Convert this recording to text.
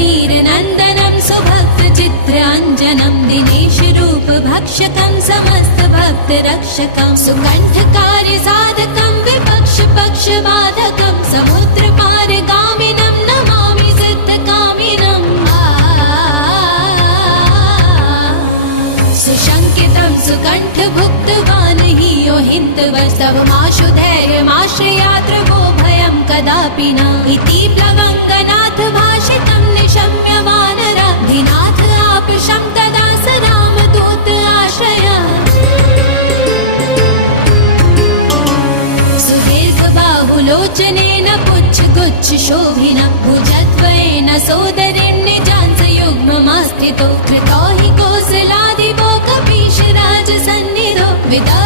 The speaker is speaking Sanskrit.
समीरनन्दनं सुभक्तचित्राञ्जनं दिनेशरूपभक्षकं समस्तभक्तरक्षकं सुकण्ठकार्यसाधकं विपक्षपक्षबाधकं समुद्रपारगामिनं नमामि सिद्धकामिनम् सुशङ्कितं सुकण्ठभुक्तवान् हि यो हिन्तवस्तवमाशु धैर्यमाश्रयात्रवो भयं कदापि न इति प्लवङ्गनाथ भाषितं निशम्य वानराधिनाथ आपशं तदा स रामदूत आश्रय सुदीर्घबाहुलोचनेन पुच्छगुच्छ शोभिनं भुजद्वयेन सोदरिण्यजांसयुग्ममास्थितो कृतो हि कोसलादिवो कपीशराजसन्निधो विदा